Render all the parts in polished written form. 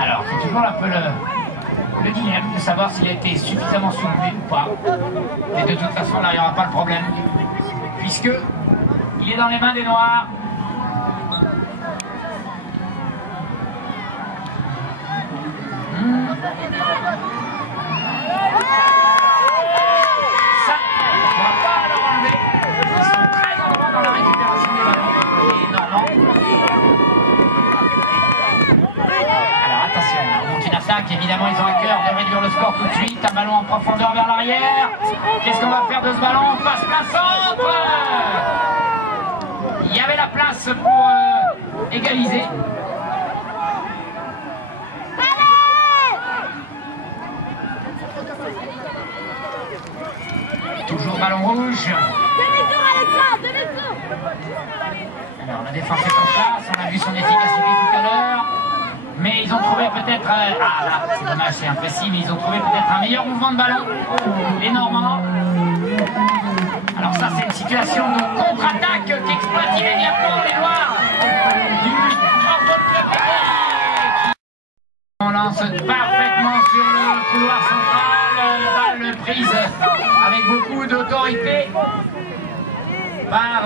Alors, c'est toujours un peu le dilemme de savoir s'il a été suffisamment soulevé ou pas. Mais de toute façon, là, il n'y aura pas de problème. Puisque il est dans les mains des Noirs. Ça, on ne pourra pas leur enlever. Ils sont très en droit dans la récupération des ballons, les Normands. Alors attention, on monte une attaque, évidemment ils ont à cœur de réduire le score tout de suite. Un ballon en profondeur vers l'arrière. Qu'est-ce qu'on va faire de ce ballon? On passe plein centre. Il y avait la place pour égaliser. Toujours ballon rouge. Demi-tour, Alexandre, demi-tour. Alors la défense est en place, on a vu son efficacité tout à l'heure. Mais ils ont trouvé peut-être... ah là, c'est dommage, c'est imprécis, mais ils ont trouvé peut-être un meilleur mouvement de ballon. Les Normands. Alors ça, c'est une situation de contre-attaque qu'exploitent immédiatement les Noirs du Orton Club de Paris. On lance parfaitement sur le couloir central, balle prise avec beaucoup d'autorité par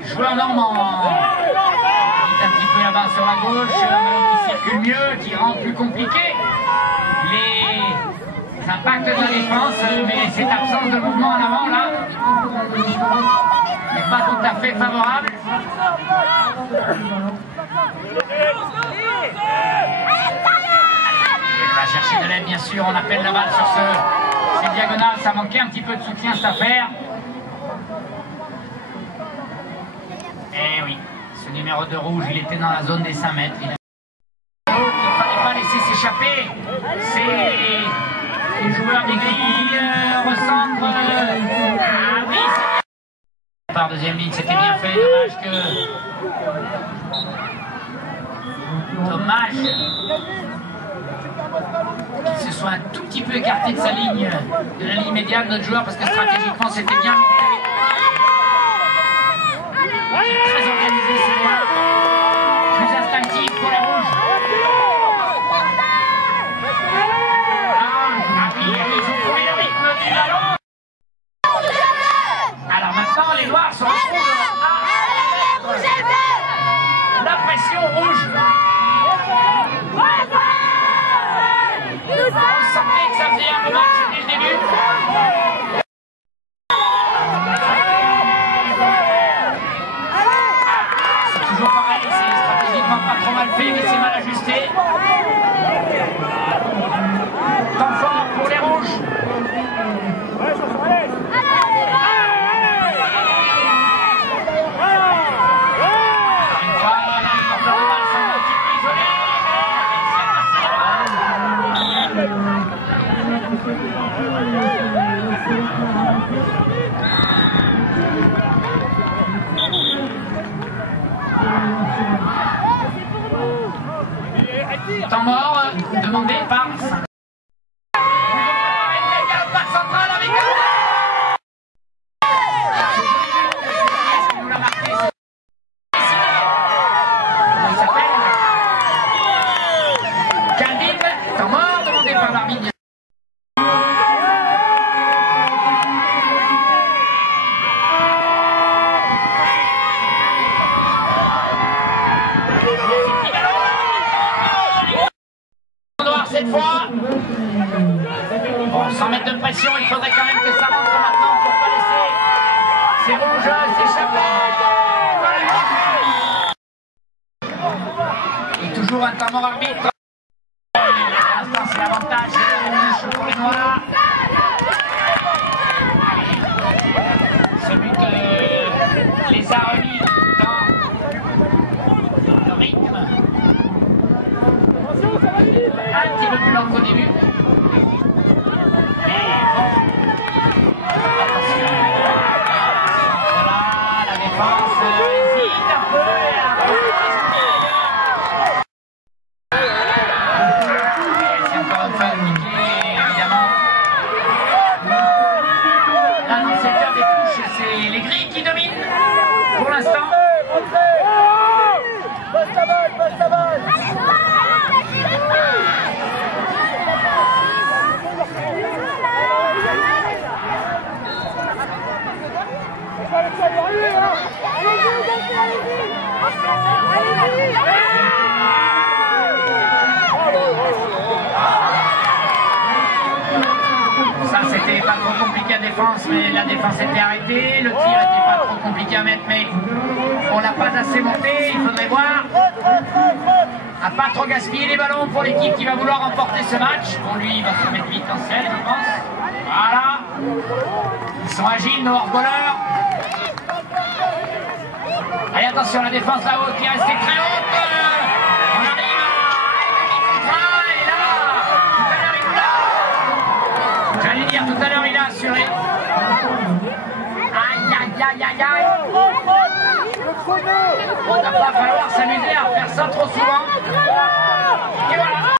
les joueurs normands. Un petit peu là-bas sur la gauche, un ballon qui circule mieux, qui rend plus compliqué les impacts de la défense, mais cette absence de mouvement en avant là n'est pas tout à fait favorable. Elle va chercher de l'aide bien sûr, on appelle la balle sur ces diagonales, ça manquait un petit peu de soutien cette affaire. Eh oui. Ce numéro de rouge, il était dans la zone des 5 mètres. Il ne fallait pas laisser s'échapper. C'est les joueurs des grilles recentrent. Ah oui, c'est par deuxième ligne, c'était bien fait. Dommage qu'il se soit un tout petit peu écarté de sa ligne, de la ligne médiane, notre joueur, parce que stratégiquement, c'était bien monté. Très organisé, c'est moi. Plus instinctif pour les rouges. Ah oui, ils ont trouvé le rythme du ballon. Alors maintenant, les Noirs se retrouvent à la pression rouge. On sentait que ça faisait un match dès le début. Pas trop mal fait, mais c'est mal ajusté. Temps fort pour les rouges. Encore une fois, les porteurs de balle sont un petit peu isolés, temps mort demandé par Saint. Central avec nous l'a marqué. Comment il s'appelle? Calvin, temps mort demandé par l'arbitre. Cette fois, bon, sans mettre de pression, il faudrait quand même que ça rentre maintenant pour pas laisser ces rouges s'échapper. Et toujours un temps mort arbitre. Pour l'instant, c'est l'avantage rouge pour les Noirs. Celui que les a remis dans le rythme. Un petit peu plus lent qu'au début. Mais bon. Attention. Voilà, la défense hésite un peu. C'est encore une fois appliqué, évidemment. Là, dans le secteur des touches, c'est les grilles qui dominent pour l'instant. Ça, c'était pas trop compliqué à défense, mais la défense était arrêtée. Le tir était pas trop compliqué à mettre, mais on l'a pas assez monté. Il faudrait voir. À pas trop gaspiller les ballons pour l'équipe qui va vouloir remporter ce match. Bon, lui, il va se mettre vite en selle, je pense. Voilà. Ils sont agiles, nos hors-balleurs. Allez, attention, la défense là-haut qui est restée très haute. On arrive à et là, tout à l'heure, il l'a. J'allais dire, tout à l'heure, il a assuré. Aïe, aïe, aïe, aïe, aïe. Il va pas falloir s'amuser à faire ça trop souvent. Et voilà.